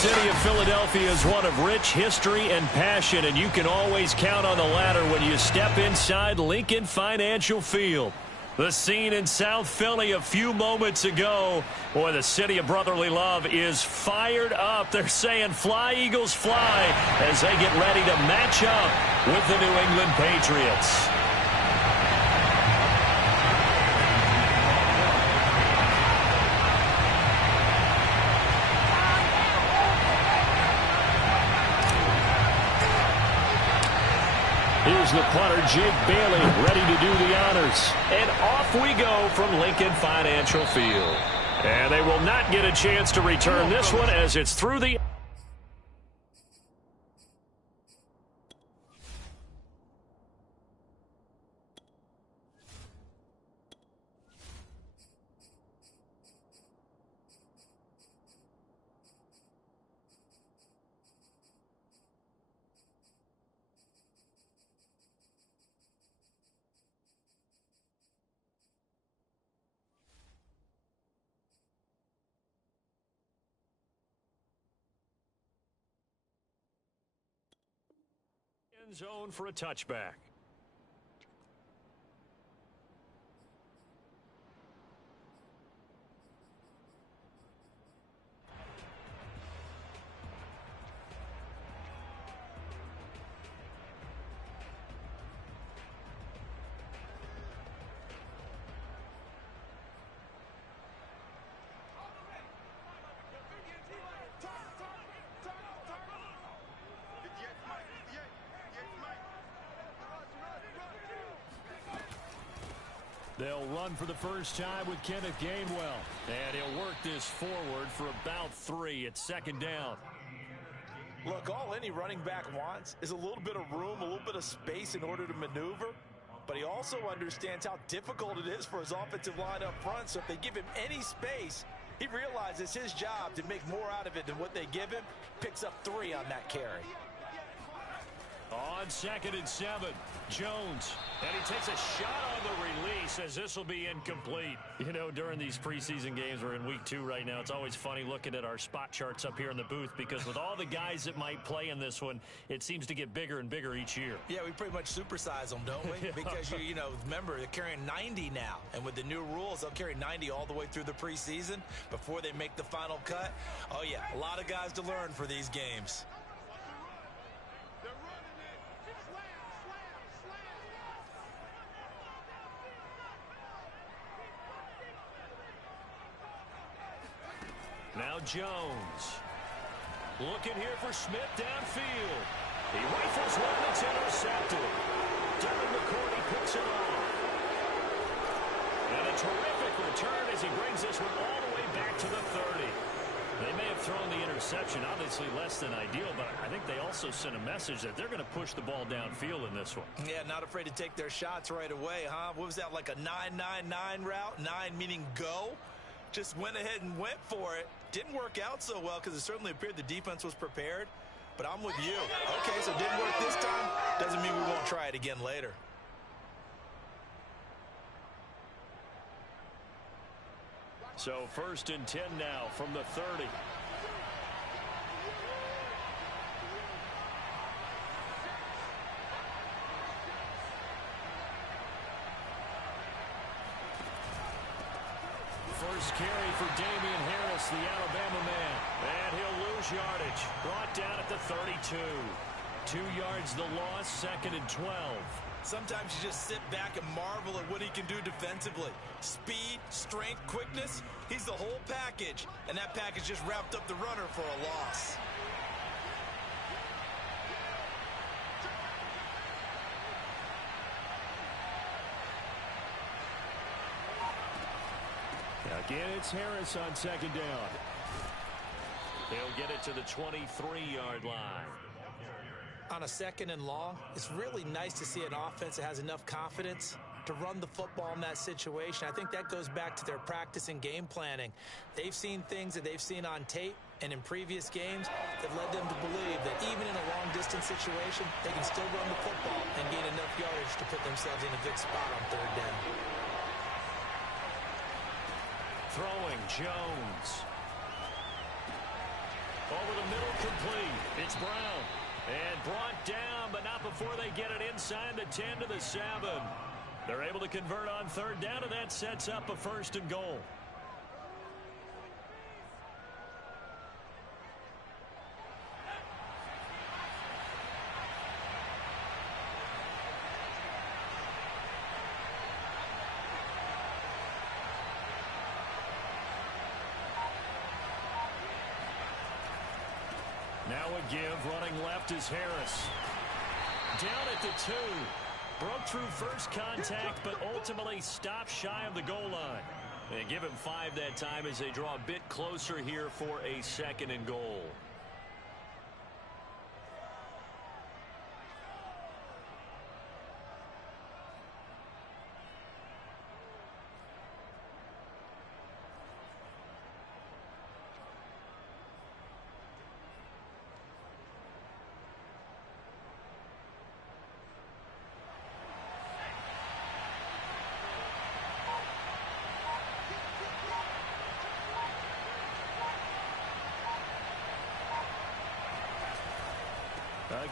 city of Philadelphia is one of rich history and passion, and you can always count on the latter when you step inside Lincoln Financial Field. The scene in South Philly a few moments ago. Boy, the city of brotherly love is fired up. They're saying, "Fly, Eagles, fly," as they get ready to match up with the New England Patriots. Here's the punter, Jake Bailey, ready to do the honors. And off we go from Lincoln Financial Field. And they will not get a chance to return this one as it's through the... zone for a touchback. They'll run for the first time with Kenneth Gainwell. And he'll work this forward for about 3 at second down. Look, all any running back wants is a little bit of room, a little bit of space in order to maneuver. But he also understands how difficult it is for his offensive line up front. So if they give him any space, he realizes his job to make more out of it than what they give him. Picks up 3 on that carry. On 2nd and 7, Jones. And he takes a shot on the release as this will be incomplete. You know, during these preseason games, we're in week 2 right now. It's always funny looking at our spot charts up here in the booth because with all the guys that might play in this one, it seems to get bigger and bigger each year. Yeah, we pretty much supersize them, don't we? Because, you know, remember, they're carrying 90 now. And with the new rules, they'll carry 90 all the way through the preseason before they make the final cut. Oh, yeah, a lot of guys to learn for these games. Now Jones. Looking here for Smith downfield. He rifles one that's intercepted. Devin McCourty picks it off. And a terrific return as he brings this one all the way back to the 30. They may have thrown the interception, obviously less than ideal, but I think they also sent a message that they're going to push the ball downfield in this one. Yeah, not afraid to take their shots right away, huh? What was that, like a 9-9-9 route? 9 meaning go? Just went ahead and went for it. Didn't work out so well because it certainly appeared the defense was prepared. But I'm with you. Okay, so it didn't work this time. Doesn't mean we won't try it again later. So 1st and 10 now from the 30. First carry for Damian Harris, the Alabama man. And he'll lose yardage. Brought down at the 32. 2 yards the loss, 2nd and 12. Sometimes you just sit back and marvel at what he can do defensively. Speed, strength, quickness. He's the whole package. And that package just wrapped up the runner for a loss. Again, it's Harris on 2nd down. He'll get it to the 23-yard line. On a 2nd and long, it's really nice to see an offense that has enough confidence to run the football in that situation. I think that goes back to their practice and game planning. They've seen things that they've seen on tape and in previous games that led them to believe that even in a long-distance situation, they can still run the football and gain enough yardage to put themselves in a good spot on 3rd down. Throwing Jones. Over the middle, complete. It's Brown. And brought down, but not before they get it inside the 10 to the 7. They're able to convert on third down, and that sets up a 1st and goal. Now a give, running left is Harris. Down at the 2. Broke through first contact, but ultimately stopped shy of the goal line. And give him 5 that time as they draw a bit closer here for a 2nd and goal.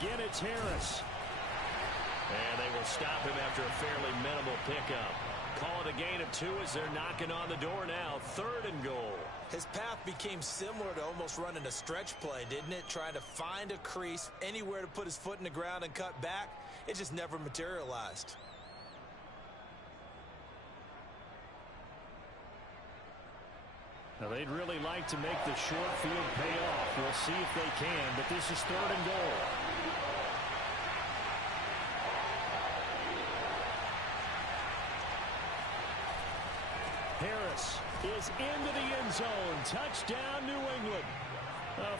Again, it's Harris. And they will stop him after a fairly minimal pickup. Call it a gain of 2 as they're knocking on the door now. 3rd and goal. His path became similar to almost running a stretch play, didn't it? Trying to find a crease, anywhere to put his foot in the ground and cut back. It just never materialized. Now, they'd really like to make the short field pay off. We'll see if they can, but this is 3rd and goal. Harris is into the end zone. Touchdown, New England.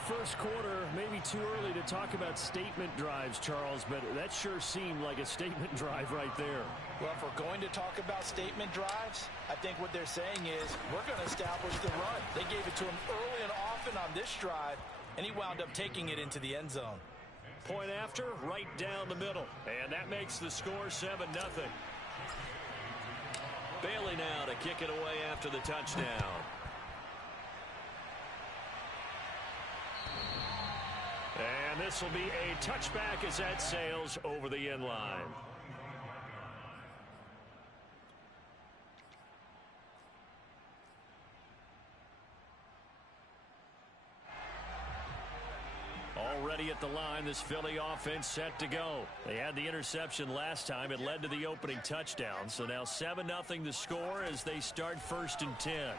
First quarter, maybe too early to talk about statement drives, Charles, but that sure seemed like a statement drive right there. Well, if we're going to talk about statement drives, I think what they're saying is we're going to establish the run. They gave it to him early and often on this drive, and he wound up taking it into the end zone. Point after, right down the middle. And that makes the score 7-0. Bailey now to kick it away after the touchdown. And this will be a touchback as that sails over the end line. Already at the line, this Philly offense set to go. They had the interception last time. It led to the opening touchdown. So now 7-0 the score as they start 1st and 10.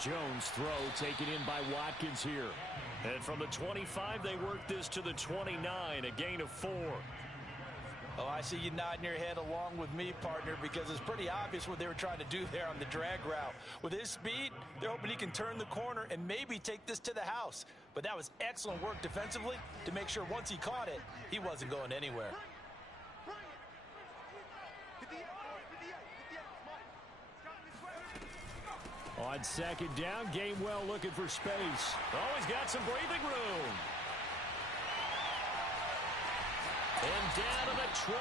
Jones throw taken in by Watkins here. And from the 25, they work this to the 29, a gain of 4. Oh, I see you nodding your head along with me, partner, because it's pretty obvious what they were trying to do there on the drag route. With his speed, they're hoping he can turn the corner and maybe take this to the house. But that was excellent work defensively to make sure once he caught it, he wasn't going anywhere. On 2nd down, Gainwell looking for space. Oh, he's got some breathing room. And down to the 20.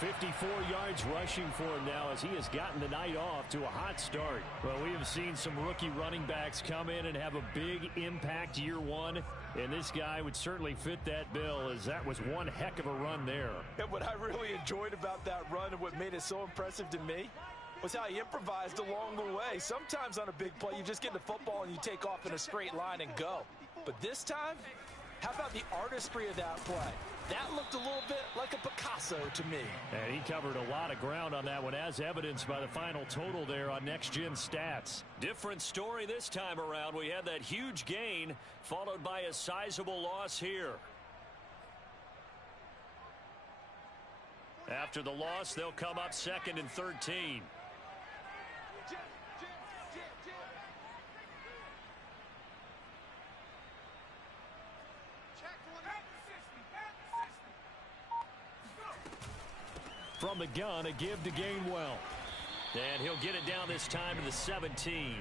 54 yards rushing for him now as he has gotten the night off to a hot start. Well, we have seen some rookie running backs come in and have a big impact year one. And this guy would certainly fit that bill, as that was one heck of a run there. And what I really enjoyed about that run and what made it so impressive to me was how he improvised along the way. Sometimes on a big play, you just get the football and you take off in a straight line and go. But this time, how about the artistry of that play? That looked a little bit like a Picasso to me. And he covered a lot of ground on that one, as evidenced by the final total there on Next Gen Stats. Different story this time around. We had that huge gain, followed by a sizable loss here. After the loss, they'll come up 2nd and 13. From the gun, a give to Gainwell. And he'll get it down this time to the 17.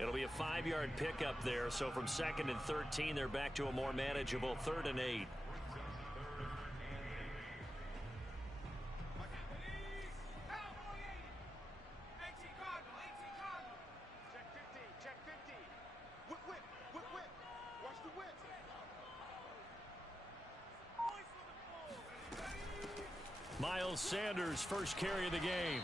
It'll be a 5-yard pickup there. So from 2nd and 13, they're back to a more manageable 3rd and 8. Miles Sanders' first carry of the game.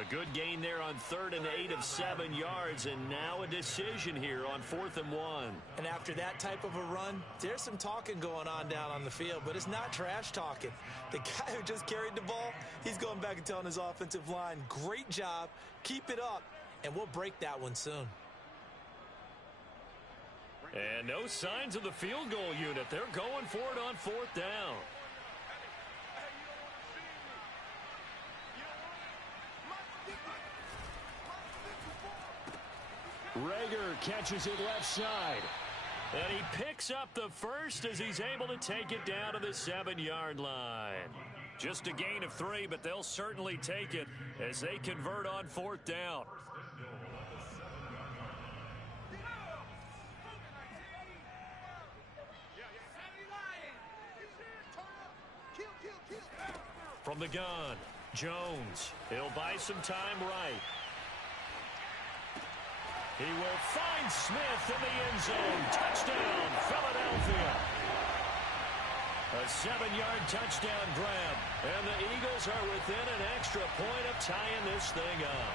A good gain there on 3rd and 8 of 7 yards, and now a decision here on 4th and 1. And after that type of a run, there's some talking going on down on the field, but it's not trash talking. The guy who just carried the ball, he's going back and telling his offensive line, great job, keep it up, and we'll break that one soon. And no signs of the field goal unit. They're going for it on 4th down. Lega catches it left side. And he picks up the first as he's able to take it down to the 7-yard line. Just a gain of 3, but they'll certainly take it as they convert on 4th down. From the gun, Jones. He'll buy some time right. He will find Smith in the end zone. Touchdown, Philadelphia. A 7-yard touchdown grab. And the Eagles are within an extra point of tying this thing up.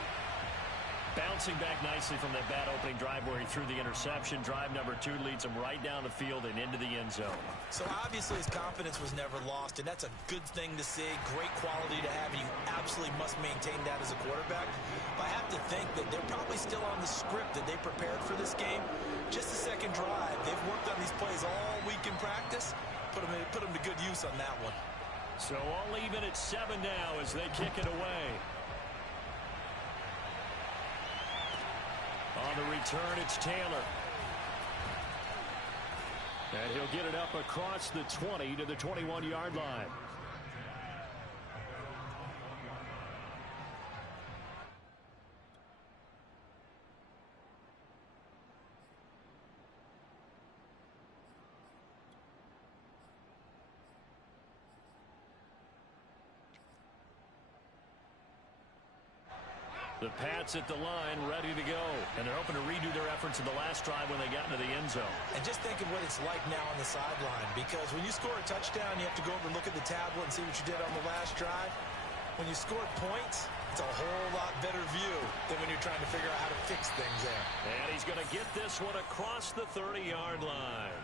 Bouncing back nicely from that bad opening drive where he threw the interception. Drive number 2 leads him right down the field and into the end zone. So obviously his confidence was never lost, and that's a good thing to see. Great quality to have, and you absolutely must maintain that as a quarterback. But I have to think that they're probably still on the script that they prepared for this game. Just the second drive. They've worked on these plays all week in practice. Put them to good use on that one. So all even at 7 now as they kick it away. On the return, it's Taylor. And he'll get it up across the 20 to the 21-yard line. The Pats at the line, ready to go. And they're hoping to redo their efforts in the last drive when they got into the end zone. And just think of what it's like now on the sideline, because when you score a touchdown, you have to go over and look at the tablet and see what you did on the last drive. When you score points, it's a whole lot better view than when you're trying to figure out how to fix things there. And he's going to get this one across the 30-yard line.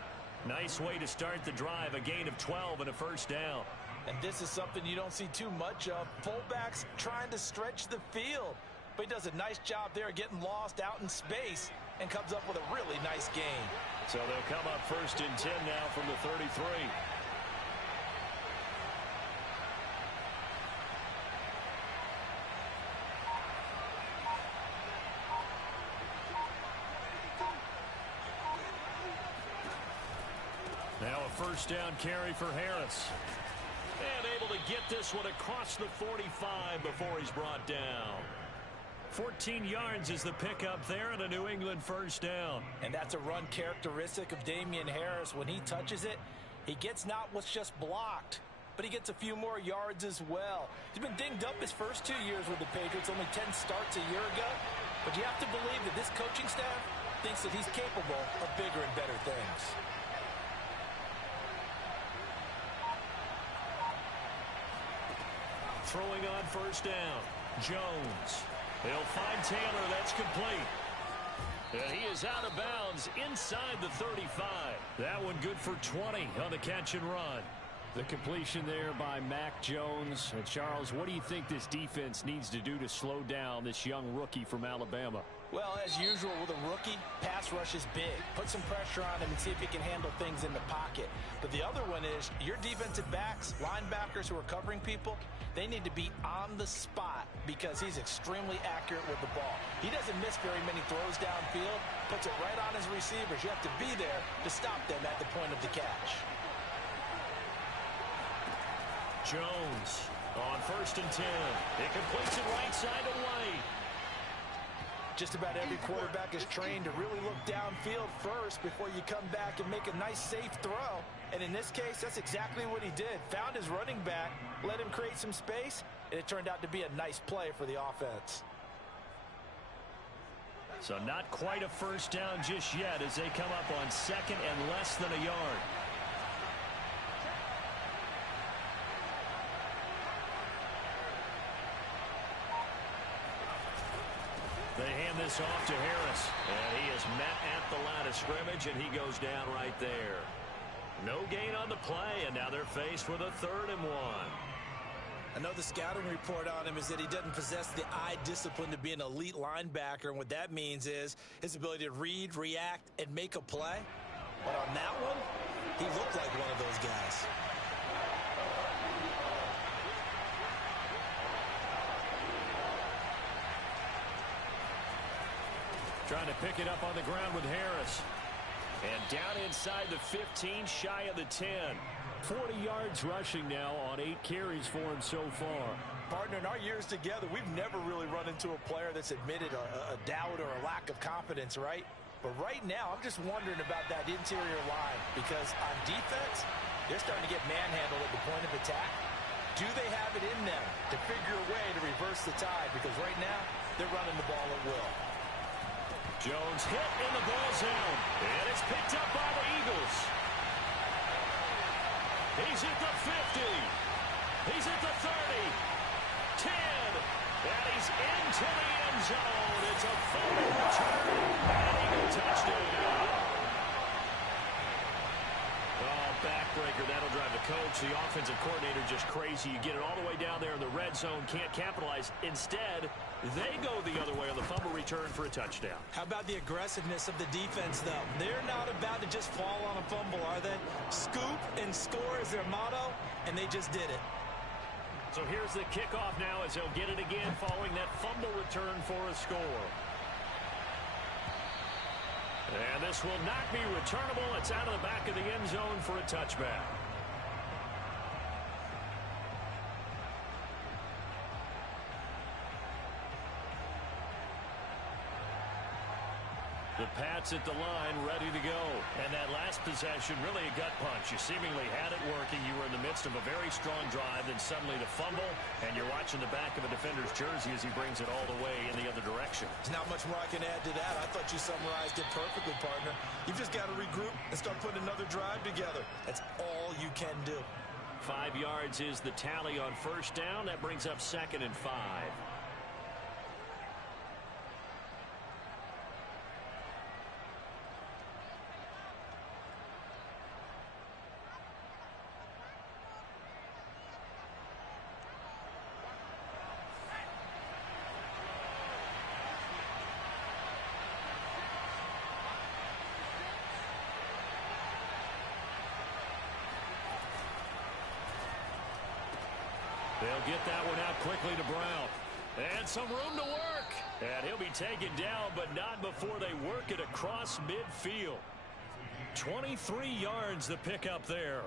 Nice way to start the drive, a gain of 12 and a first down. And this is something you don't see too much of. Fullbacks trying to stretch the field. But he does a nice job there getting lost out in space and comes up with a really nice gain. So they'll come up 1st and 10 now from the 33. Now a first down carry for Harris. And able to get this one across the 45 before he's brought down. 14 yards is the pickup there and a New England first down. And that's a run characteristic of Damian Harris. When he touches it, he gets not what's just blocked, but he gets a few more yards as well. He's been dinged up his first 2 years with the Patriots, only 10 starts a year ago. But you have to believe that this coaching staff thinks that he's capable of bigger and better things. Throwing on first down, Jones. He'll find Taylor. That's complete. And he is out of bounds inside the 35. That one good for 20 on the catch and run. The completion there by Mac Jones. And Charles, what do you think this defense needs to do to slow down this young rookie from Alabama? Well, as usual with a rookie, pass rush is big. Put some pressure on him and see if he can handle things in the pocket. But the other one is your defensive backs, linebackers who are covering people, they need to be on the spot because he's extremely accurate with the ball. He doesn't miss very many throws downfield, puts it right on his receivers. You have to be there to stop them at the point of the catch. Jones on 1st and 10. It completes it right side to White. Just about every quarterback is trained to really look downfield first before you come back and make a nice, safe throw. And in this case, that's exactly what he did. Found his running back, let him create some space, and it turned out to be a nice play for the offense. So not quite a first down just yet as they come up on 2nd and less than a yard. They hand this off to Harris. And he is met at the line of scrimmage, and he goes down right there. No gain on the play, and now they're faced with a 3rd and 1. I know the scouting report on him is that he doesn't possess the eye discipline to be an elite linebacker, and what that means is his ability to read, react, and make a play. But on that one, he looked like one of those guys. Trying to pick it up on the ground with Harris. And down inside the 15, shy of the 10. 40 yards rushing now on 8 carries for him so far. Partner, in our years together, we've never really run into a player that's admitted a doubt or a lack of confidence, right? But right now, I'm just wondering about that interior line, because on defense, they're starting to get manhandled at the point of attack. Do they have it in them to figure a way to reverse the tide? Because right now, they're running the ball at will. Jones hit in the ball zone, and it's picked up by the Eagles. He's at the 50. He's at the 30. 10. And he's into the end zone. It's a fumble return. And Eagle touchdown. Oh, backbreaker. That'll drive the coach, the offensive coordinator, just crazy. You get it all the way down there in the red zone, can't capitalize. Instead, they go the other way on the fumble return for a touchdown. How about the aggressiveness of the defense, though? They're not about to just fall on a fumble, are they? Scoop and score is their motto, and they just did it. So here's the kickoff now as he'll get it again following that fumble return for a score. And this will not be returnable. It's out of the back of the end zone for a touchback. The Pats at the line, ready to go. And that last possession, really a gut punch. You seemingly had it working. You were in the midst of a very strong drive, then suddenly the fumble, and you're watching the back of a defender's jersey as he brings it all the way in the other direction. There's not much more I can add to that. I thought you summarized it perfectly, partner. You've just got to regroup and start putting another drive together. That's all you can do. 5 yards is the tally on first down. That brings up 2nd and 5. They'll get that one out quickly to Brown. And some room to work. And he'll be taken down, but not before they work it across midfield. 23 yards the pickup there.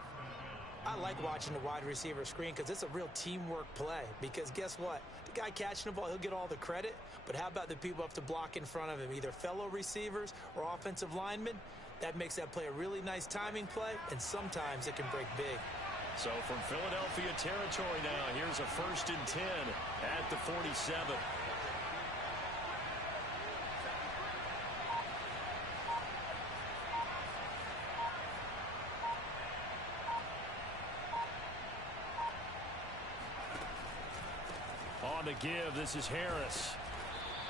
I like watching the wide receiver screen because it's a real teamwork play. Because guess what? The guy catching the ball, he'll get all the credit. But how about the people up to block in front of him, either fellow receivers or offensive linemen? That makes that play a really nice timing play, and sometimes it can break big. So from Philadelphia territory now, here's a 1st and 10 at the 47. On the give, this is Harris.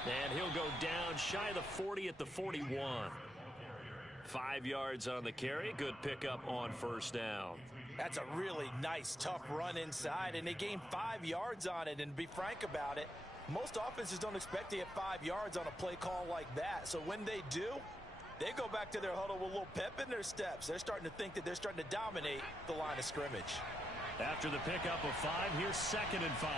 And he'll go down shy of the 40 at the 41. 5 yards on the carry. Good pickup on first down. That's a really nice, tough run inside, and they gained 5 yards on it. And to be frank about it, most offenses don't expect to get 5 yards on a play call like that. So when they do, they go back to their huddle with a little pep in their steps. They're starting to think that they're starting to dominate the line of scrimmage. After the pickup of 5, here's 2nd and 5.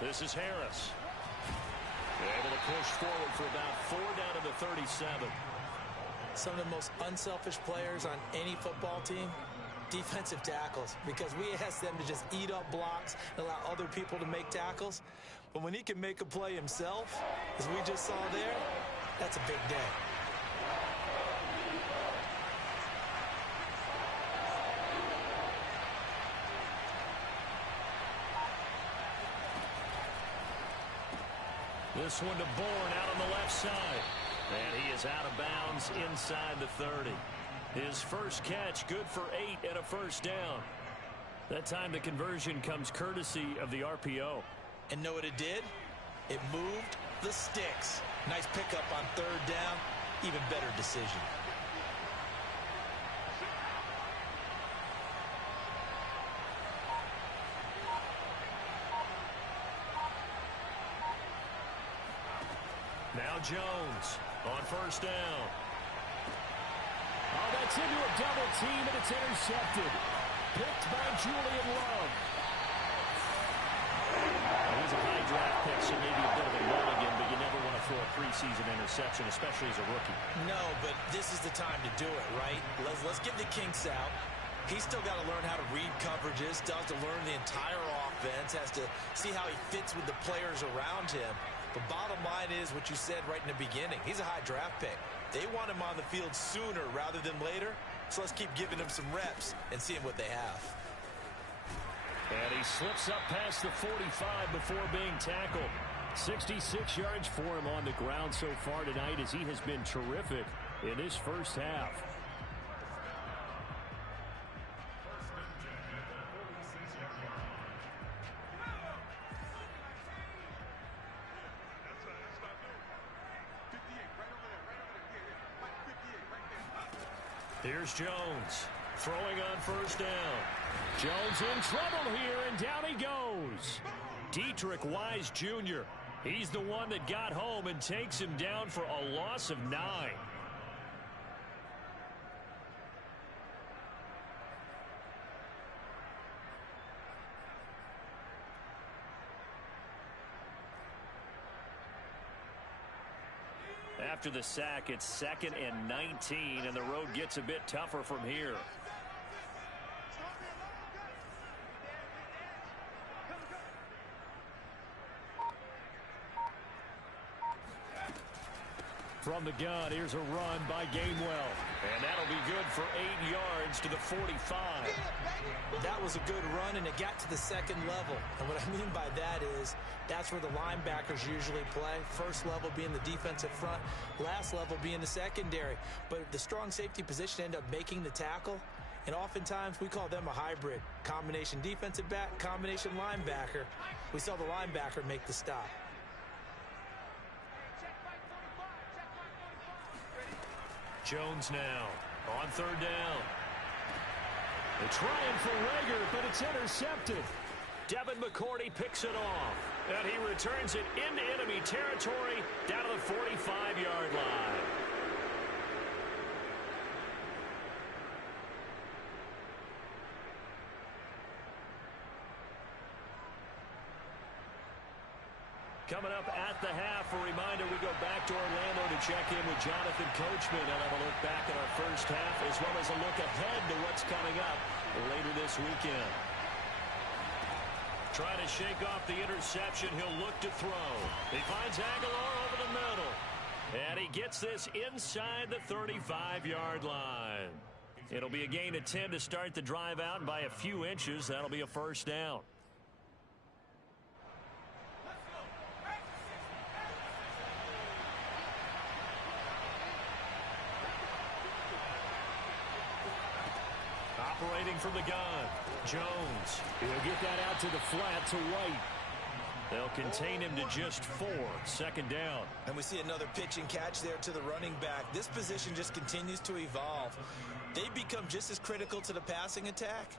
This is Harris. Able to push forward for about 4 down to the 37. Some of the most unselfish players on any football team, defensive tackles, because we ask them to just eat up blocks and allow other people to make tackles. But when he can make a play himself, as we just saw there, that's a big day. This one to Bourne out on the left side. And he is out of bounds inside the 30. His first catch, good for 8 and a first down. That time the conversion comes courtesy of the RPO. And know what it did? It moved the sticks. Nice pickup on third down. Even better decision. Now Jones on first down. Oh, that's into a double team, and it's intercepted. Picked by Julian Love. He's a high draft pick, so maybe a bit of a mulligan, but you never want to throw a preseason interception, especially as a rookie. No, but this is the time to do it, right? Let's get the kinks out. He's still got to learn how to read coverages, still has to learn the entire offense, has to see how he fits with the players around him. The bottom line is what you said right in the beginning. He's a high draft pick. They want him on the field sooner rather than later, so let's keep giving him some reps and seeing what they have. And he slips up past the 45 before being tackled. 66 yards for him on the ground so far tonight as he has been terrific in his first half. Here's Jones throwing on first down. Jones in trouble here, and down he goes. Dietrich Wise Jr. He's the one that got home and takes him down for a loss of 9. After the sack, it's 2nd and 19, and the road gets a bit tougher from here. From the gun, here's a run by Gainwell. And that'll be good for 8 yards to the 45. That was a good run, and it got to the second level. And what I mean by that is that's where the linebackers usually play. First level being the defensive front, last level being the secondary. But the strong safety position ended up making the tackle. And oftentimes we call them a hybrid. Combination defensive back, combination linebacker. We saw the linebacker make the stop. Jones now on third down. They're trying for Rager, but it's intercepted. Devin McCourty picks it off, and he returns it into enemy territory down to the 45-yard line. Coming up at the half, a reminder, we go back to Orlando to check in with Jonathan Coachman and have a look back at our first half, as well as a look ahead to what's coming up later this weekend. Trying to shake off the interception, he'll look to throw. He finds Aguilar over the middle, and he gets this inside the 35-yard line. It'll be a gain of 10 to start the drive out, and by a few inches, that'll be a first down. Operating from the gun, Jones. He'll get that out to the flat to White. They'll contain him to just 4, second down. And we see another pitch and catch there to the running back. This position just continues to evolve. They become just as critical to the passing attack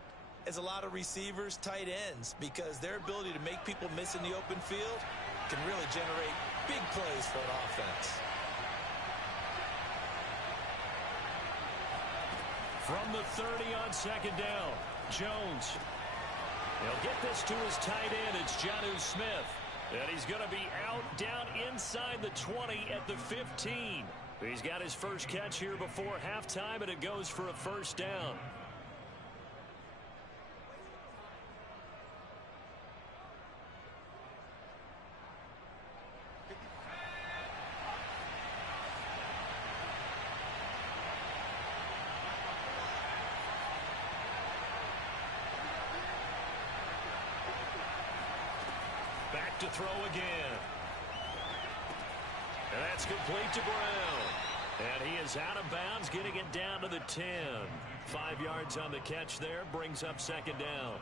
as a lot of receivers, tight ends, because their ability to make people miss in the open field can really generate big plays for an offense. From the 30 on second down, Jones. He'll get this to his tight end. It's Jonnu Smith. And he's going to be out down inside the 20 at the 15. He's got his first catch here before halftime, and it goes for a first down. Back to throw again. And that's complete to Brown. And he is out of bounds, getting it down to the 10. 5 yards on the catch there, brings up second down.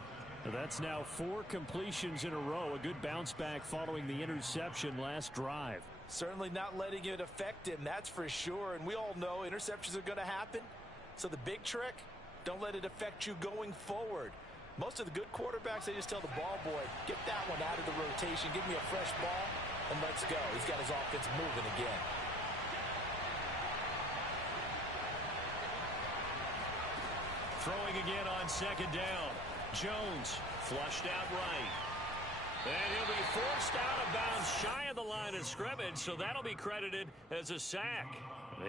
That's now 4 completions in a row. A good bounce back following the interception last drive. Certainly not letting it affect him, that's for sure. And we all know interceptions are going to happen. So the big trick, don't let it affect you going forward. Most of the good quarterbacks, they just tell the ball boy, get that one out of the rotation, give me a fresh ball, and let's go. He's got his offense moving again. Throwing again on second down. Jones flushed out right. And he'll be forced out of bounds shy of the line of scrimmage, so that'll be credited as a sack.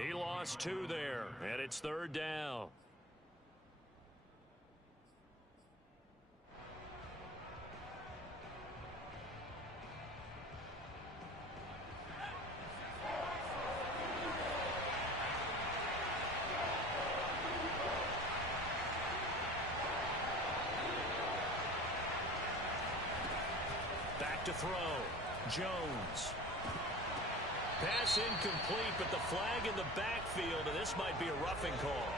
He lost 2 there, and it's third down. Back to throw. Jones. Pass incomplete, but the flag in the backfield, and this might be a roughing call.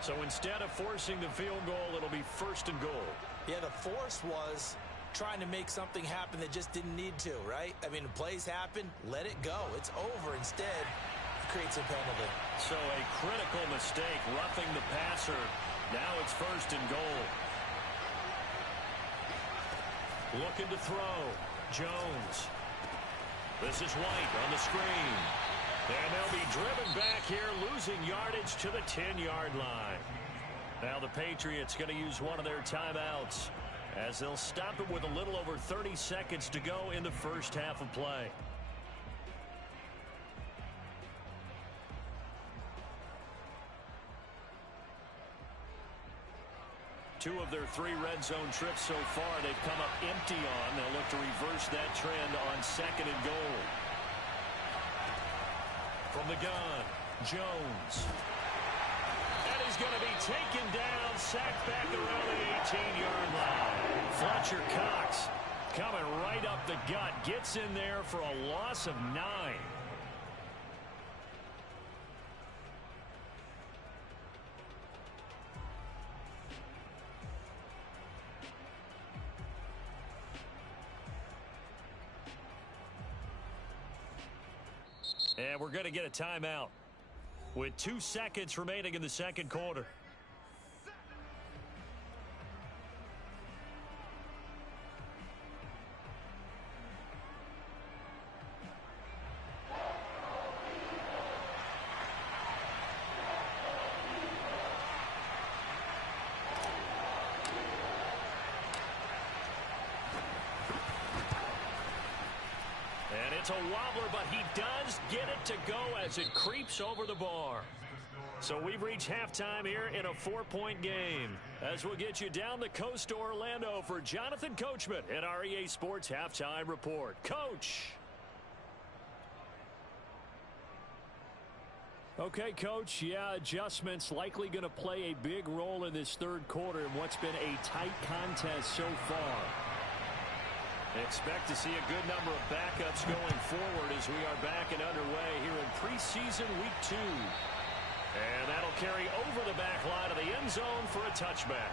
So instead of forcing the field goal, it'll be first and goal. Yeah, the force was trying to make something happen that just didn't need to, right? I mean, plays happen, let it go. It's over. Instead, it creates a penalty. So a critical mistake, roughing the passer. Now it's first and goal. Looking to throw. Jones. This is White on the screen. And they'll be driven back here, losing yardage to the 10-yard line. Now the Patriots going to use one of their timeouts as they'll stop it with a little over 30 seconds to go in the first half of play. Two of their 3 red zone trips so far they've come up empty on. They'll look to reverse that trend on second and goal. From the gun, Jones. And he's going to be taken down, sacked back around the 18-yard line. Fletcher Cox coming right up the gut, gets in there for a loss of 9. And we're going to get a timeout with 2 seconds remaining in the second quarter. It's a wobbler, but he does get it to go as it creeps over the bar. So we've reached halftime here in a 4-point game. As we'll get you down the coast to Orlando for Jonathan Coachman at our EA Sports Halftime Report. Coach. Okay, Coach. Yeah, adjustments likely going to play a big role in this third quarter in what's been a tight contest so far. Expect to see a good number of backups going forward as we are back and underway here in preseason week 2. And that'll carry over the back line of the end zone for a touchback.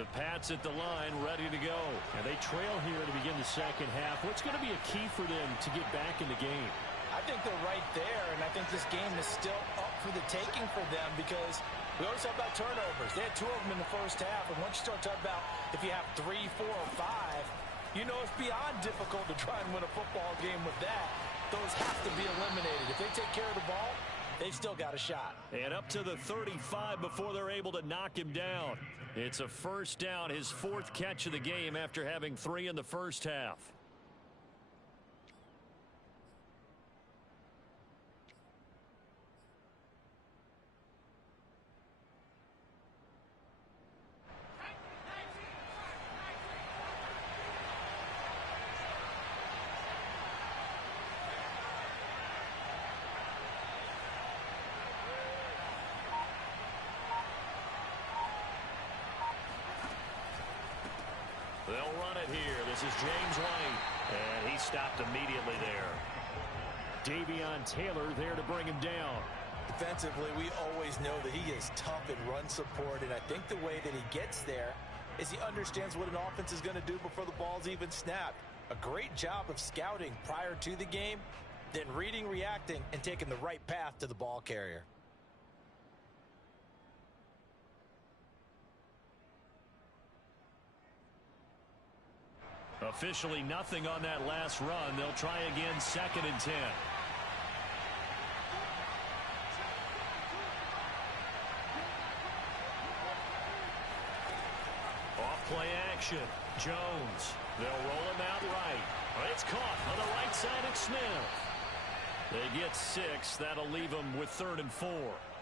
The Pats at the line, ready to go. And they trail here to begin the second half. What's going to be a key for them to get back in the game? I think they're right there, and I think this game is still up for the taking for them because we always talk about turnovers. They had 2 of them in the first half, and once you start talking about if you have 3, 4, or 5, you know it's beyond difficult to try and win a football game with that. Those have to be eliminated. If they take care of the ball, they've still got a shot. And up to the 35 before they're able to knock him down. It's a first down, his 4th catch of the game after having 3 in the first half. They'll run it here. This is James White. And he stopped immediately there. Davion Taylor there to bring him down. Defensively, we always know that he is tough in run support, and I think the way that he gets there is he understands what an offense is going to do before the ball's even snapped. A great job of scouting prior to the game, then reading, reacting, and taking the right path to the ball carrier. Officially nothing on that last run. They'll try again, 2nd and 10. Off play action. Jones. They'll roll him out right. It's caught on the right side of Smith. They get 6. That'll leave them with 3rd and 4.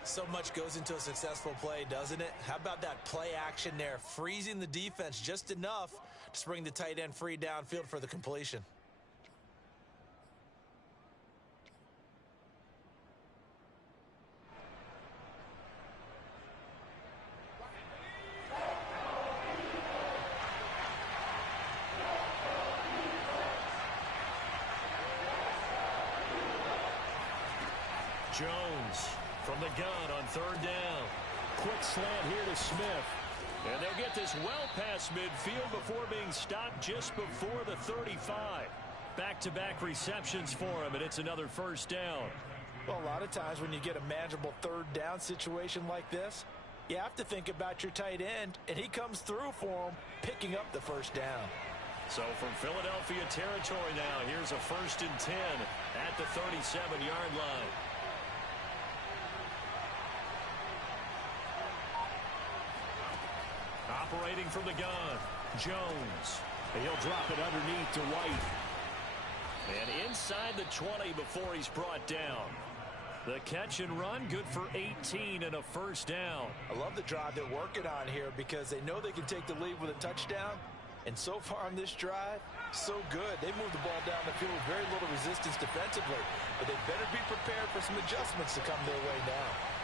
So much goes into a successful play, doesn't it? How about that play action there, freezing the defense just enough to bring the tight end free downfield for the completion. Jones from the gun on 3rd down. Quick slant here to Smith. And they'll get this well past midfield before being stopped just before the 35. Back-to-back receptions for him, and it's another first down. Well, a lot of times when you get a manageable 3rd down situation like this, you have to think about your tight end, and he comes through for him, picking up the first down. So from Philadelphia territory now, here's a 1st and 10 at the 37-yard line. Operating from the gun, Jones. He'll drop it underneath to White. And inside the 20 before he's brought down. The catch and run, good for 18 and a first down. I love the drive they're working on here because they know they can take the lead with a touchdown. And so far on this drive, so good. They moved the ball down the field with very little resistance defensively. But they better be prepared for some adjustments to come their way now.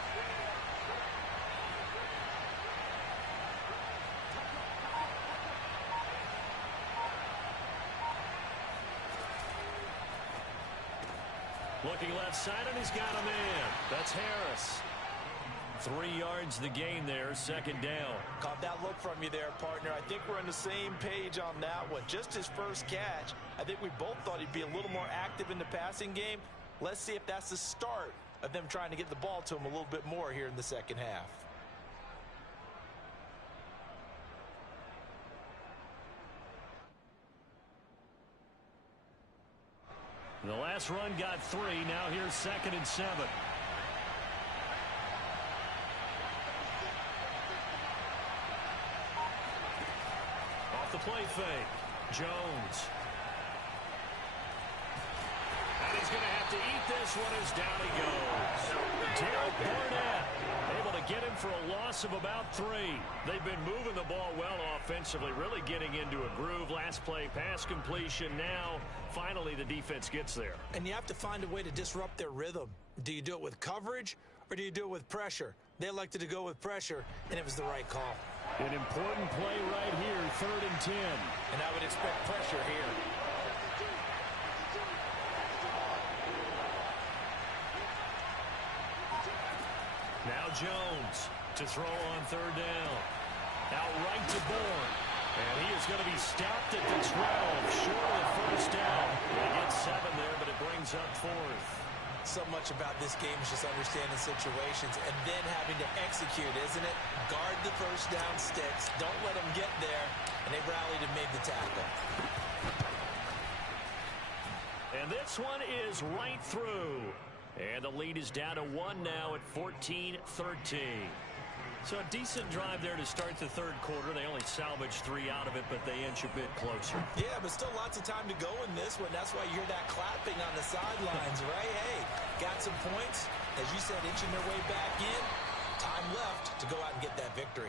Looking left side, and he's got a man. That's Harris. 3 yards the gain there, 2nd down. Caught that look from you there, partner. I think we're on the same page on that one. Just his first catch, I think we both thought he'd be a little more active in the passing game. Let's see if that's the start of them trying to get the ball to him a little bit more here in the second half. The last run got 3. Now here's 2nd and 7. Off the play fake. Jones. And he's going to have to eat this one as down he goes. Derek Barnett able to get him for a loss of about 3. They've been moving the ball well offensively, really getting into a groove. Last play, pass completion. Now, finally, the defense gets there. And you have to find a way to disrupt their rhythm. Do you do it with coverage or do you do it with pressure? They elected to go with pressure, and it was the right call. An important play right here, 3rd and 10. And I would expect pressure here. Now Jones to throw on 3rd down. Out right to Bourne. And he is going to be stopped at the 12, short of the first down. He gets 7 there, but it brings up 4th. So much about this game is just understanding situations and then having to execute, isn't it? Guard the first down sticks. Don't let them get there. And they rallied and made the tackle. And this one is right through. And the lead is down to 1 now at 14-13. So a decent drive there to start the third quarter. They only salvaged 3 out of it, but they inch a bit closer. Yeah, but still lots of time to go in this one. That's why you hear that clapping on the sidelines, right? Hey, got some points. As you said, inching their way back in. Time left to go out and get that victory.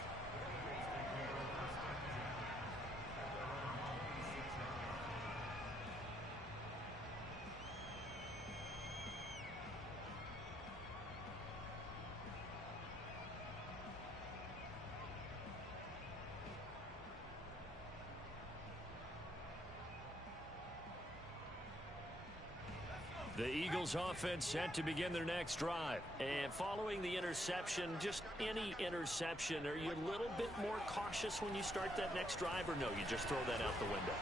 The Eagles offense set to begin their next drive. And following the interception, just any interception, are you a little bit more cautious when you start that next drive, or no, you just throw that out the window?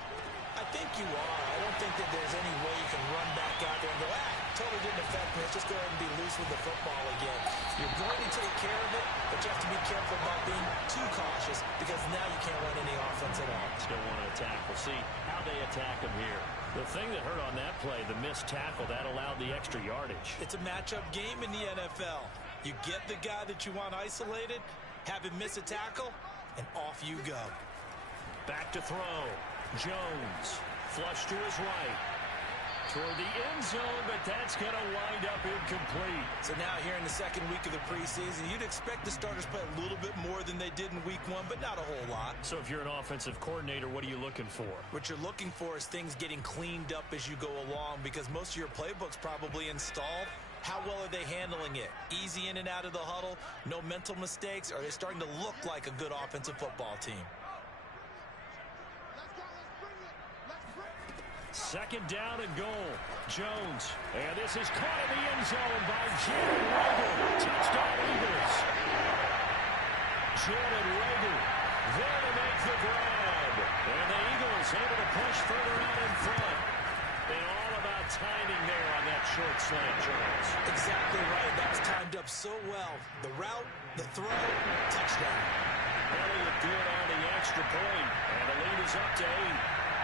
I think you are. I don't think that there's any way you can run back out there and go, totally didn't affect me. Let's just go ahead and be loose with the football again. You're going to take care of it, but you have to be careful about being too cautious because now you can't run any offense at all. Still want to attack. We'll see how they attack him here. The thing that hurt on that play, the missed tackle, that allowed the extra yardage. It's a matchup game in the NFL. You get the guy that you want isolated, have him miss a tackle, and off you go. Back to throw. Jones, flush to his right. Toward the end zone, but that's going to wind up incomplete. So now here in the second week of the preseason, you'd expect the starters play a little bit more than they did in week 1, but not a whole lot. So if you're an offensive coordinator, what are you looking for? What you're looking for is things getting cleaned up as you go along because most of your playbook's probably installed. How well are they handling it? Easy in and out of the huddle, no mental mistakes? Are they starting to look like a good offensive football team? Second down and goal. Jones. And this is caught in the end zone by Jalen Reagor. Touchdown Eagles. Jalen Reagor there to make the grab. And the Eagles able to push further out in front. And all about timing there on that short slant, Jones. Exactly right. That was timed up so well. The route, the throw, touchdown. Elliott good on the extra point. And the lead is up to 8.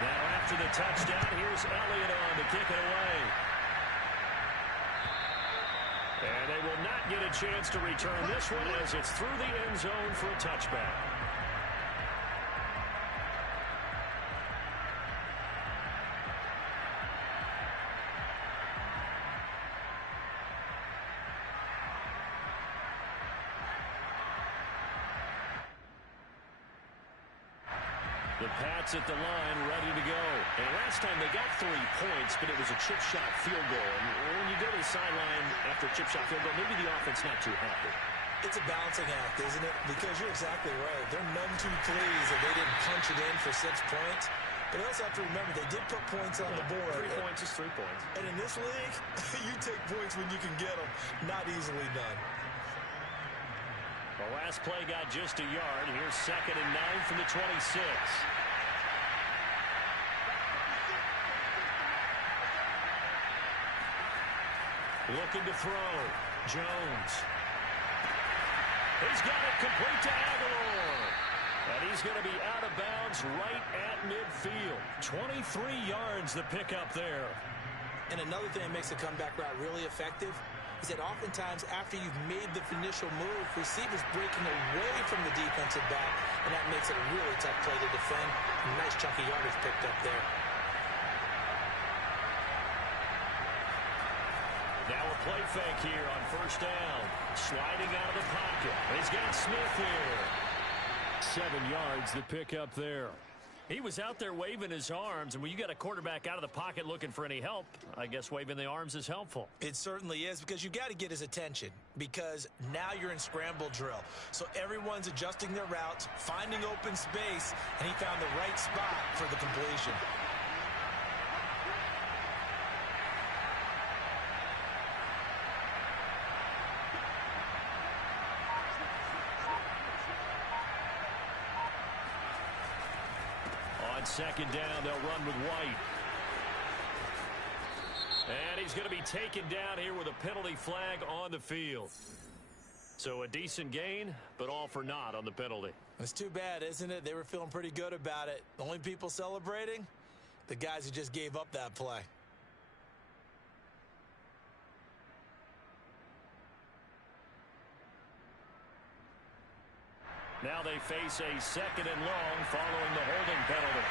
Now after the touchdown, here's Elliott on to kick it away. And they will not get a chance to return this one as it's through the end zone for a touchback. The Pats at the line, ready to go. And last time they got 3 points, but it was a chip shot field goal. And when you go to the sideline after a chip shot field goal, maybe the offense not too happy. It's a balancing act, isn't it? Because you're exactly right. They're none too pleased that they didn't punch it in for 6 points. But you also have to remember, they did put points on the board. 3 points is 3 points. And in this league, you take points when you can get them. Not easily done. The last play got just a yard. Here's 2nd and 9 from the 26. Looking to throw. Jones. He's got it complete to Aguilar. And he's going to be out of bounds right at midfield. 23 yards the pickup there. And another thing that makes the comeback route really effective is that oftentimes after you've made the initial move, receivers breaking away from the defensive back, and that makes it a really tough play to defend. A nice chunky yardage picked up there. Now a play fake here on first down. Sliding out of the pocket. He's got Smith here. 7 yards the pickup there. He was out there waving his arms, and when you got a quarterback out of the pocket looking for any help, I guess waving the arms is helpful. It certainly is, because you got to get his attention, because now you're in scramble drill. So everyone's adjusting their routes, finding open space, and he found the right spot for the completion. on second down, they'll run with White. And he's going to be taken down here with a penalty flag on the field. So a decent gain, but all for naught on the penalty. It's too bad, isn't it? They were feeling pretty good about it. The only people celebrating, the guys who just gave up that play. Now they face a second and long following the holding penalty.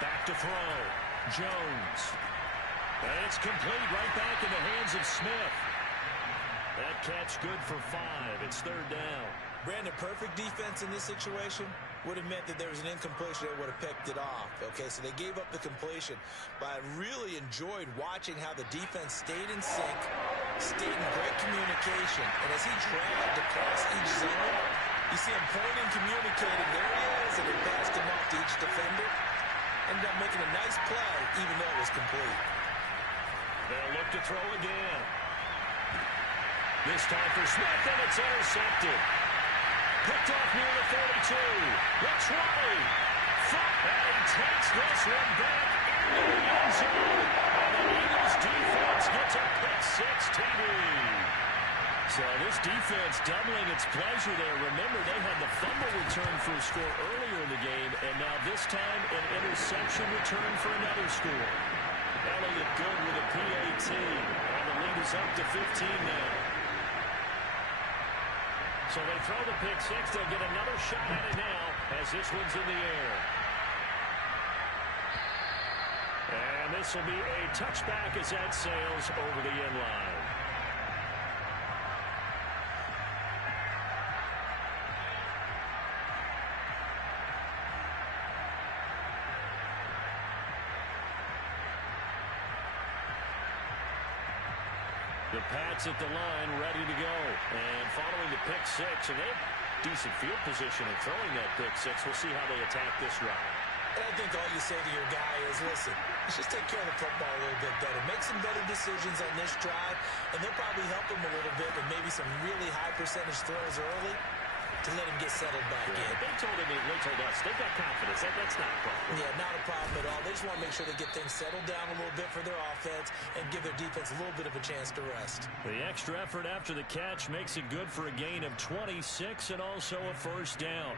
Back to throw. Jones. And it's complete right back in the hands of Smith. That catch good for 5. It's third down. Brandon, perfect defense in this situation would have meant that there was an incompletion. They would have picked it off. Okay, so they gave up the completion. But I really enjoyed watching how the defense stayed in sync, stayed in great communication. And as he dragged across each zone, you see him pointing, communicating. There he is, and they passed him off to each defender. Ended up making a nice play, even though it was complete. They'll look to throw again. This time for Smith, and it's intercepted. Picked off near the 42. Looks right. And he takes this one back into the end zone. And the Eagles defense gets a pick-6 TD. So this defense doubling its pleasure there. Remember, they had the fumble return for a score earlier in the game, and now this time an interception return for another score. Elliott good with a PAT, and the lead is up to 15 now. So they throw the pick-6. They'll get another shot at it now as this one's in the air. And this will be a touchback as that sails over the end line. The Pats at the line, ready to go. And following the pick-6, and they have decent field position in throwing that pick-6. We'll see how they attack this drive. And I think all you say to your guy is, listen, let's just take care of the football a little bit better. Make some better decisions on this drive, and they'll probably help him a little bit with maybe some really high percentage throws early to let him get settled back in. They told us, they've got confidence. That's not a problem. Yeah, not a problem at all. They just want to make sure they get things settled down a little bit for their offense and give their defense a little bit of a chance to rest. The extra effort after the catch makes it good for a gain of 26 and also a first down.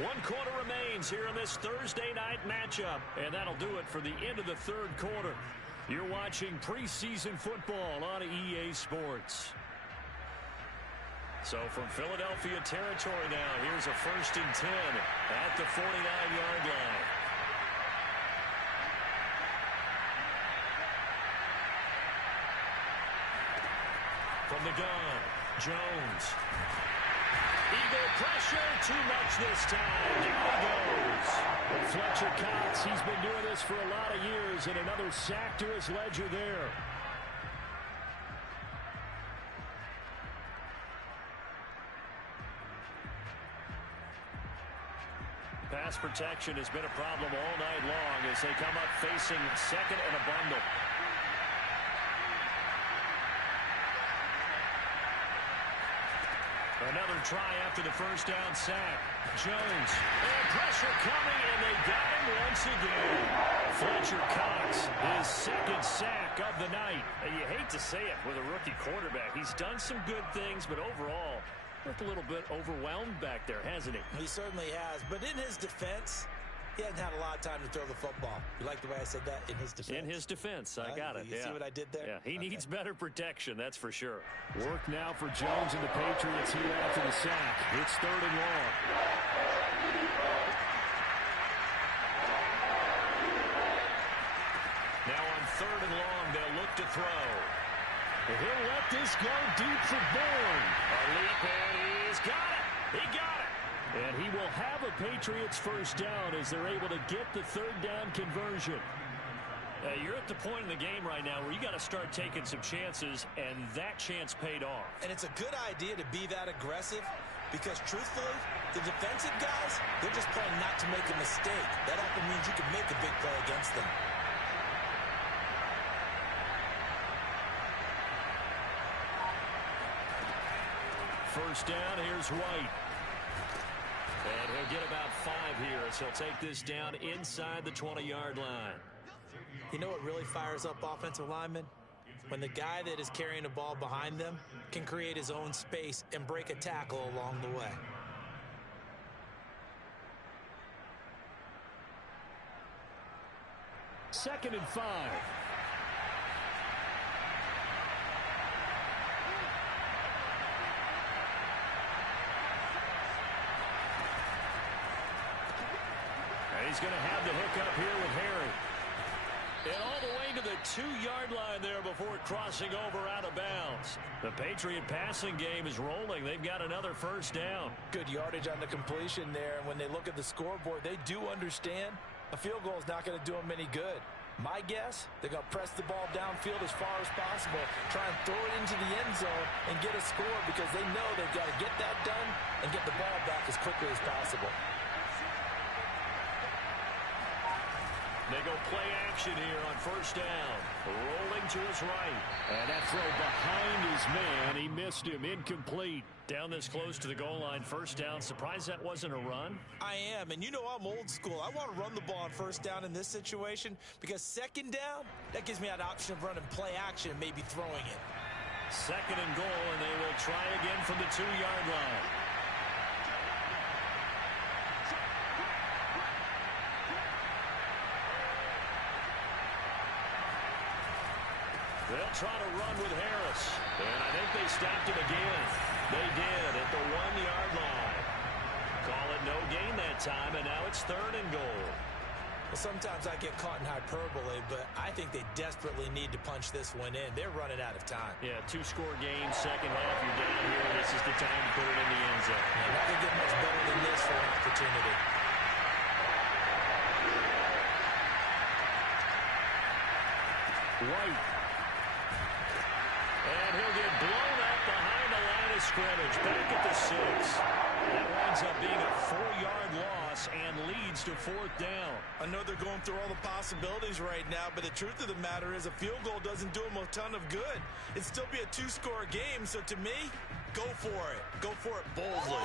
1 quarter remains here in this Thursday night matchup, and that'll do it for the end of the third quarter. You're watching preseason football on EA Sports. So from Philadelphia territory now, here's a 1st and 10 at the 49-yard line. From the gun, Jones. Eagle pressure, too much this time. Down he goes. And Fletcher Cox, he's been doing this for a lot of years, and another sack to his ledger there. Pass protection has been a problem all night long as they come up facing second and a bundle. Another try after the first down sack. Jones. And pressure coming, and they got him once again. Fletcher Cox, his second sack of the night. And you hate to say it with a rookie quarterback. He's done some good things, but overall, looked a little bit overwhelmed back there, hasn't he? He certainly has. But in his defense, he hasn't had a lot of time to throw the football. You like the way I said that? In his defense. In his defense. I got it. You see what I did there? Yeah, he needs better protection, that's for sure. Work now for Jones and the Patriots here after the sack. It's 3rd and long. Now on 3rd and long, they'll look to throw. He'll let this go deep for Bourne. A leap, and he's got it. He got it. And he will have a Patriots first down as they're able to get the 3rd down conversion. You're at the point in the game right now where you got to start taking some chances, and that chance paid off. And it's a good idea to be that aggressive because, truthfully, the defensive guys, they're just playing not to make a mistake. That often means you can make a big play against them. first down. Here's White. And he'll get about 5 here as he'll take this down inside the 20-yard line. You know what really fires up offensive linemen? When the guy that is carrying the ball behind them can create his own space and break a tackle along the way. Second and 5. And he's going to have the hookup here with Harry. And all the way to the 2-yard line there before crossing over out of bounds. The Patriot passing game is rolling. They've got another first down. Good yardage on the completion there. And when they look at the scoreboard, they do understand a field goal is not going to do them any good. My guess, they're going to press the ball downfield as far as possible, try and throw it into the end zone and get a score because they know they've got to get that done and get the ball back as quickly as possible. They go play action here on first down. Rolling to his right. And that throw behind his man. He missed him. Incomplete. Down this close to the goal line. First down. Surprised that wasn't a run? I am. And you know I'm old school. I want to run the ball on first down in this situation because second down, that gives me that option of running play action and maybe throwing it. Second and goal, and they will try again from the 2-yard line. They'll try to run with Harris. And I think they stopped it again. They did at the 1-yard line. Call it no gain that time, and now it's third and goal. Well, sometimes I get caught in hyperbole, but I think they desperately need to punch this one in. They're running out of time. Yeah, 2-score game, second half. You're down here. This is the time to put it in the end zone. Yeah, nothing get much better than this for an opportunity. White. And he'll get blown up behind the line of scrimmage. Back at the 6. That winds up being a 4-yard loss and leads to fourth down. I know they're going through all the possibilities right now, but the truth of the matter is a field goal doesn't do them a ton of good. It'd still be a 2-score game, so to me, go for it. Go for it boldly.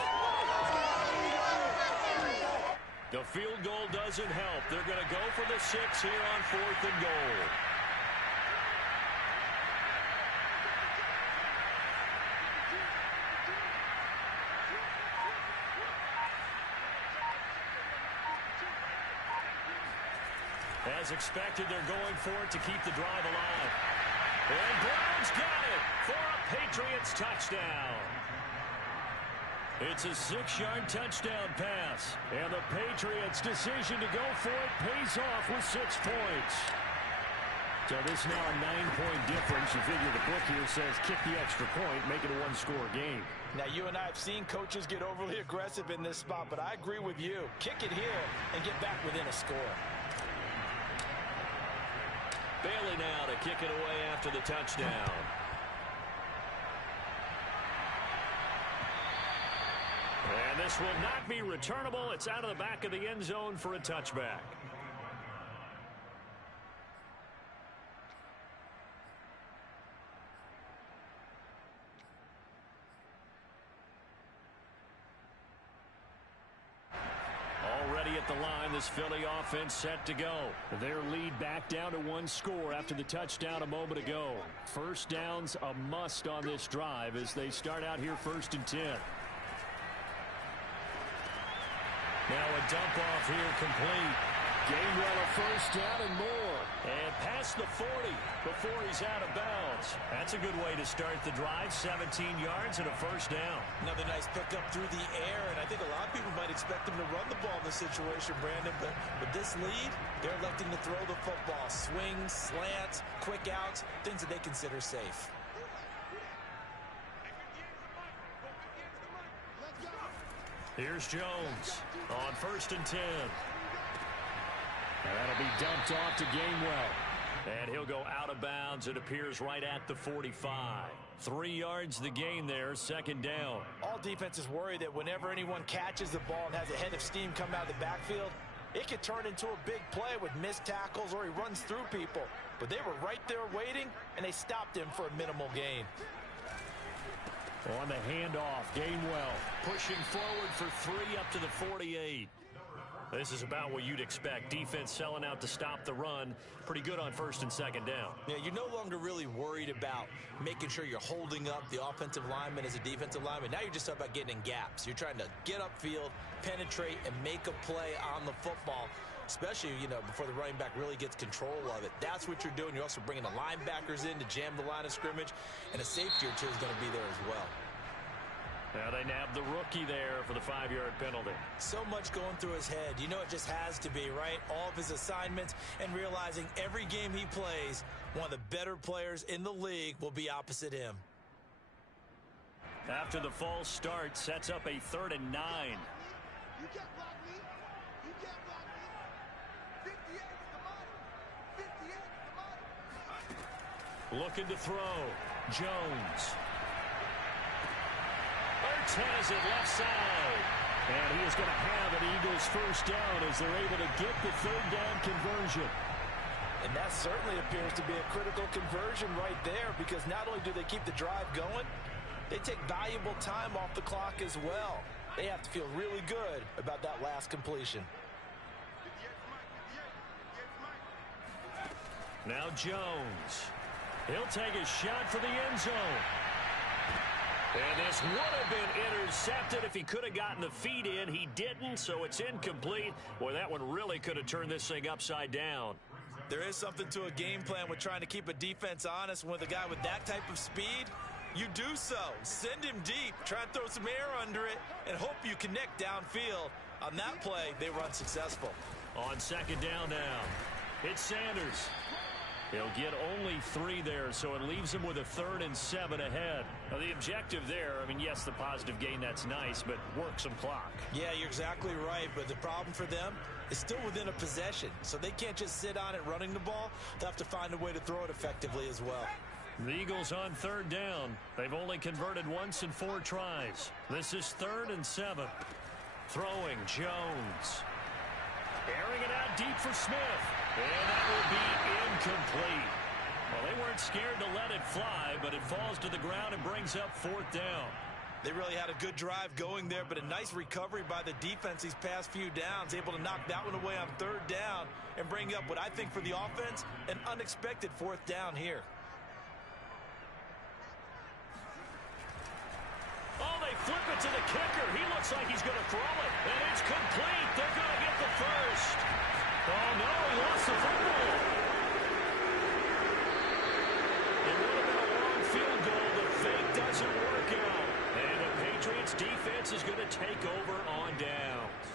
The field goal doesn't help. They're going to go for the 6 here on fourth and goal. As expected, they're going for it to keep the drive alive. And Brown's got it for a Patriots touchdown. It's a 6-yard touchdown pass. And the Patriots' decision to go for it pays off with 6 points. So this is now a 9-point difference. You figure the book here says kick the extra point, make it a 1-score game. Now, you and I have seen coaches get overly aggressive in this spot, but I agree with you. Kick it here and get back within a score. Bailey now to kick it away after the touchdown. And this will not be returnable. It's out of the back of the end zone for a touchback. Already at the line, this Philly offense set to go. Their lead back down to 1 score after the touchdown a moment ago. First down's a must on this drive as they start out here 1st and 10. Now a dump off here complete. Gainwell a first down and more. And past the 40 before he's out of bounds. That's a good way to start the drive. 17 yards and a first down. Another nice pickup through the air, and I think a lot of people might expect him to run the ball in this situation, Brandon, but with this lead, they're electing to throw the football. Swings, slants, quick outs, things that they consider safe. Here's Jones on 1st and 10. And that'll be dumped off to Gainwell. And he'll go out of bounds. It appears right at the 45. 3 yards the gain there, 2nd down. All defenses worry that whenever anyone catches the ball and has a head of steam come out of the backfield, it could turn into a big play with missed tackles or he runs through people. But they were right there waiting, and they stopped him for a minimal gain. On the handoff, Gainwell pushing forward for 3 up to the 48. This is about what you'd expect. Defense selling out to stop the run. Pretty good on 1st and 2nd down. Yeah, you're no longer really worried about making sure you're holding up the offensive lineman as a defensive lineman. Now you're just about getting in gaps. You're trying to get upfield, penetrate, and make a play on the football, especially, before the running back really gets control of it. That's what you're doing. You're also bringing the linebackers in to jam the line of scrimmage, and a safety or two is going to be there as well. Now they nab the rookie there for the 5-yard penalty. So much going through his head. It just has to be, right? All of his assignments and realizing every game he plays, one of the better players in the league will be opposite him. After the false start, sets up a 3rd and 9. You can't block me. You can't block me. 58 is the money. 58 is the money. Looking to throw. Jones. Ertz has it left side. And he is going to have an Eagles 1st down as they're able to get the 3rd down conversion. And that certainly appears to be a critical conversion right there, because not only do they keep the drive going, they take valuable time off the clock as well. They have to feel really good about that last completion. Now Jones. He'll take a shot for the end zone. And this would have been intercepted if he could have gotten the feet in. He didn't, so it's incomplete. Boy, that one really could have turned this thing upside down. There is something to a game plan with trying to keep a defense honest. With a guy with that type of speed, you do so. Send him deep, try and throw some air under it, and hope you connect downfield. On that play, they were unsuccessful. On 2nd down now, it's Sanders. He'll get only 3 there, so it leaves him with a 3rd and 7 ahead. Now, the objective there, yes, the positive gain, that's nice, but work some clock. Yeah, you're exactly right, but the problem for them is still within a possession, so they can't just sit on it running the ball. They'll have to find a way to throw it effectively as well. The Eagles on 3rd down. They've only converted once in 4 tries. This is 3rd and 7. Throwing, Jones. Airing it out deep for Smith. And that will be incomplete. Well, they weren't scared to let it fly, but it falls to the ground and brings up 4th down. They really had a good drive going there, but a nice recovery by the defense these past few downs, able to knock that one away on 3rd down and bring up what I think for the offense, an unexpected 4th down here. Oh, they flip it to the kicker. He looks like he's going to throw it, and it's complete. They're going to get the first. Oh, no, he lost the football. It would have been a long field goal. The fake doesn't work out. And the Patriots defense is going to take over on downs.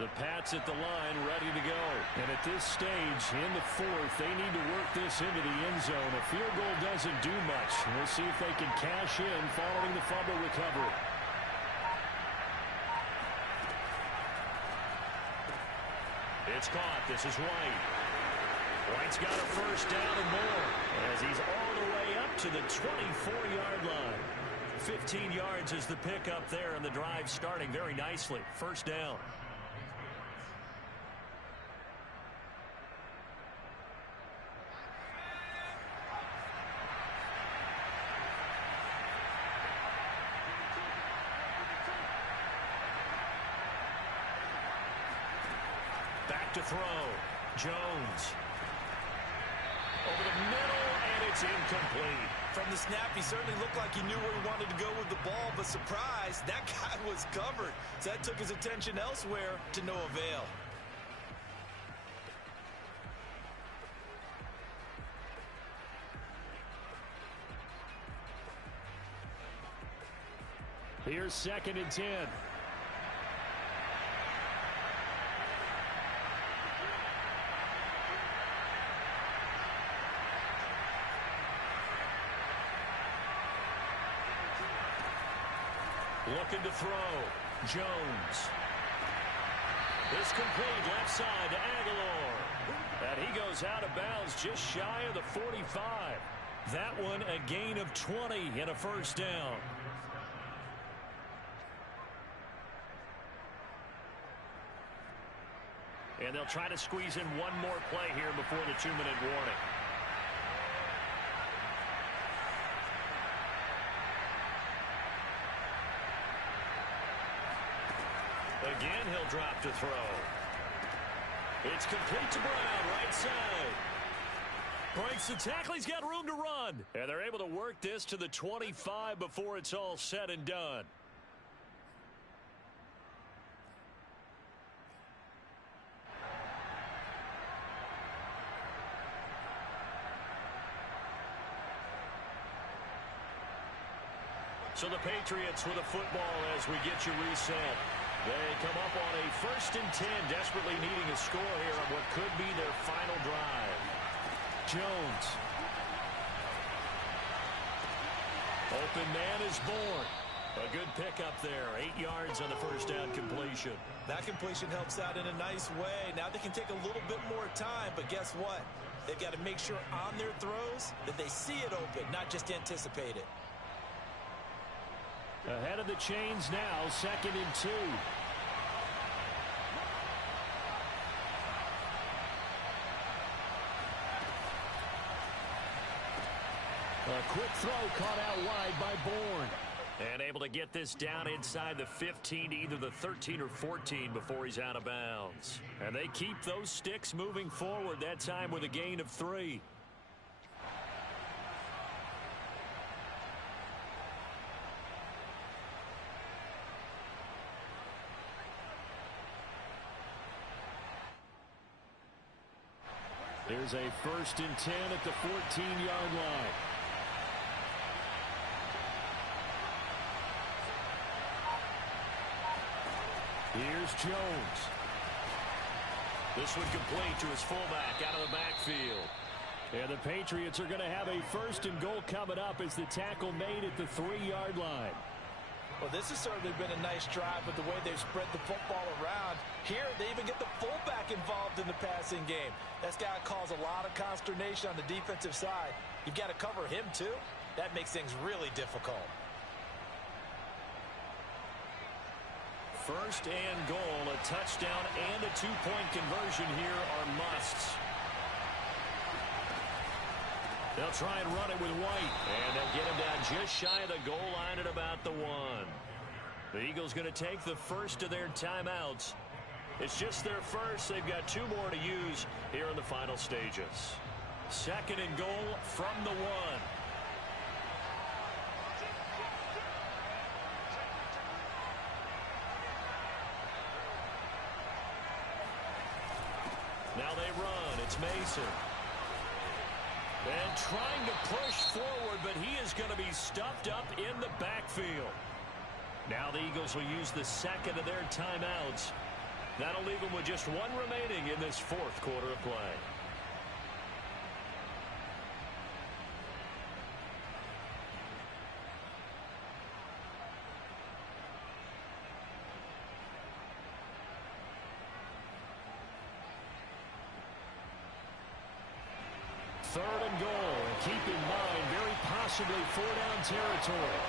The Pats at the line, ready to go. And at this stage, in the 4th, they need to work this into the end zone. A field goal doesn't do much. We'll see if they can cash in following the fumble recovery. It's caught. This is White. White's got a 1st down and more as he's all the way up to the 24-yard line. 15 yards is the pickup there, and the drive starting very nicely. 1st down. Back to throw. Jones. Over the middle, and it's incomplete. From the snap, he certainly looked like he knew where he wanted to go with the ball, but surprise, that guy was covered. So that took his attention elsewhere to no avail. Here's 2nd and 10. Looking to throw. Jones. It's complete left side to Aguilar. And he goes out of bounds just shy of the 45. That one a gain of 20 and a first down. And they'll try to squeeze in one more play here before the 2-minute warning. Again, he'll drop to throw. It's complete to Brown, right side. Breaks the tackle. He's got room to run. And they're able to work this to the 25 before it's all said and done. So the Patriots with a football as we get you reset. They come up on a 1st and 10, desperately needing a score here on what could be their final drive. Jones. Open man is born. A good pickup there. 8 yards on the first down completion. That completion helps out in a nice way. Now they can take a little bit more time, but guess what? They've got to make sure on their throws that they see it open, not just anticipate it. Ahead of the chains now, 2nd and 2. A quick throw caught out wide by Bourne. And able to get this down inside the 15, either the 13 or 14 before he's out of bounds. And they keep those sticks moving forward, that time with a gain of 3. Here's a 1st and 10 at the 14-yard line. Here's Jones. This one complete to his fullback out of the backfield. And the Patriots are going to have a 1st and goal coming up as the tackle made at the 3-yard line. Well, this has certainly been a nice drive with the way they've spread the football around. Here, they even get the fullback involved in the passing game. That's got to cause a lot of consternation on the defensive side. You've got to cover him, too. That makes things really difficult. 1st and goal, a touchdown and a 2-point conversion here are musts. They'll try and run it with White, and they'll get him down just shy of the goal line at about the 1. The Eagles going to take the first of their timeouts. It's just their first. They've got 2 more to use here in the final stages. 2nd and goal from the 1. Now they run. It's Mason. And trying to push forward, but he is going to be stuffed up in the backfield. Now the Eagles will use the 2nd of their timeouts. That'll leave them with just 1 remaining in this 4th quarter of play. Third and goal, and keep in mind, very possibly 4-down territory.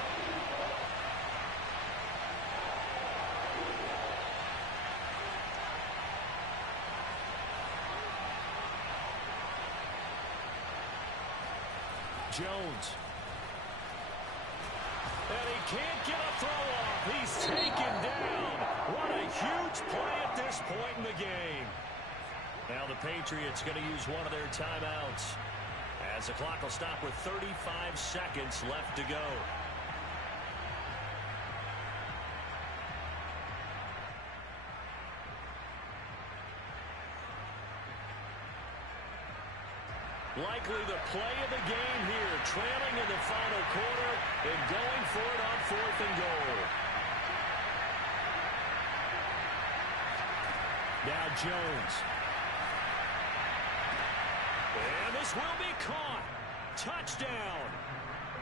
Jones. And he can't get a throw off. He's taken down. What a huge play at this point in the game. Now the Patriots going to use one of their timeouts, as the clock will stop with 35 seconds left to go. Likely the play of the game here, trailing in the final quarter and going for it on 4th and goal. Now Jones. And this will be caught. Touchdown.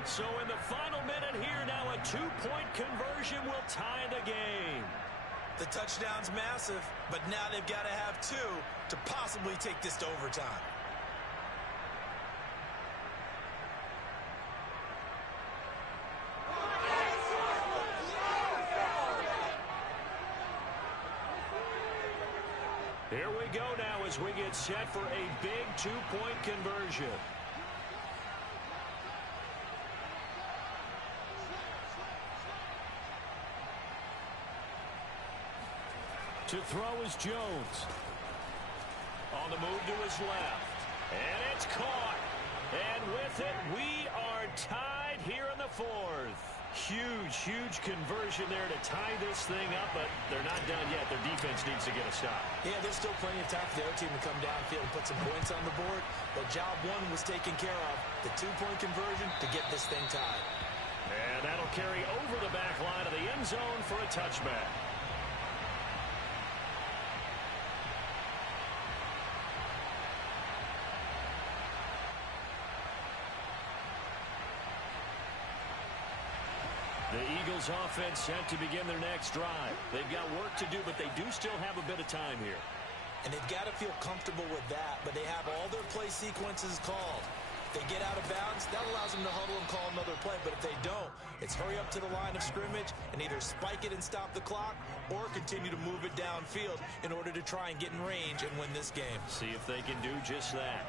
So in the final minute here, now a 2-point conversion will tie the game. The touchdown's massive, but now they've got to have 2 to possibly take this to overtime. Here we go now as we get set for a big 2-point conversion. To throw is Jones. On the move to his left. And it's caught. And with it, we are tied here in the 4th. Huge conversion there to tie this thing up, but they're not done yet. Their defense needs to get a stop. Yeah, there's still plenty of time for the other team to come downfield and put some points on the board, but job 1 was taken care of. The 2-point conversion to get this thing tied. And that'll carry over the back line of the end zone for a touchback. The Eagles offense set to begin their next drive. They've got work to do, but they do still have a bit of time here. And they've got to feel comfortable with that, but they have all their play sequences called. If they get out of bounds, that allows them to huddle and call another play, but if they don't, it's hurry up to the line of scrimmage and either spike it and stop the clock or continue to move it downfield in order to try and get in range and win this game. See if they can do just that.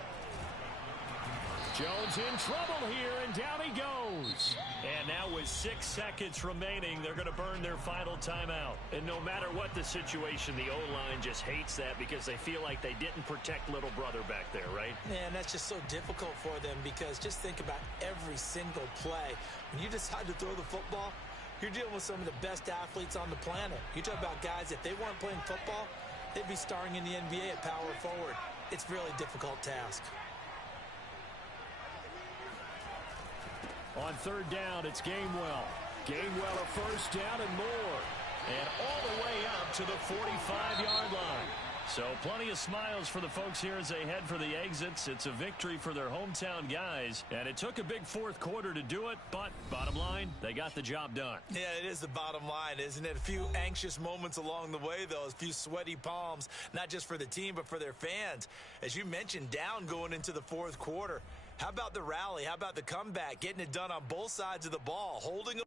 Jones in trouble here, and down he goes. And now with 6 seconds remaining, they're going to burn their final timeout. And no matter what the situation, the O-line just hates that because they feel like they didn't protect little brother back there, right? Man, that's just so difficult for them because just think about every single play. When you decide to throw the football, you're dealing with some of the best athletes on the planet. You talk about guys, if they weren't playing football, they'd be starring in the NBA at power forward. It's a really difficult task. On 3rd down, it's Gainwell. Gainwell a first down and more. And all the way up to the 45-yard line. So plenty of smiles for the folks here as they head for the exits. It's a victory for their hometown guys. And it took a big 4th quarter to do it, but bottom line, they got the job done. Yeah, it is the bottom line, isn't it? A few anxious moments along the way, though. A few sweaty palms, not just for the team, but for their fans. As you mentioned, down going into the 4th quarter. How about the rally? How about the comeback? Getting it done on both sides of the ball. Holding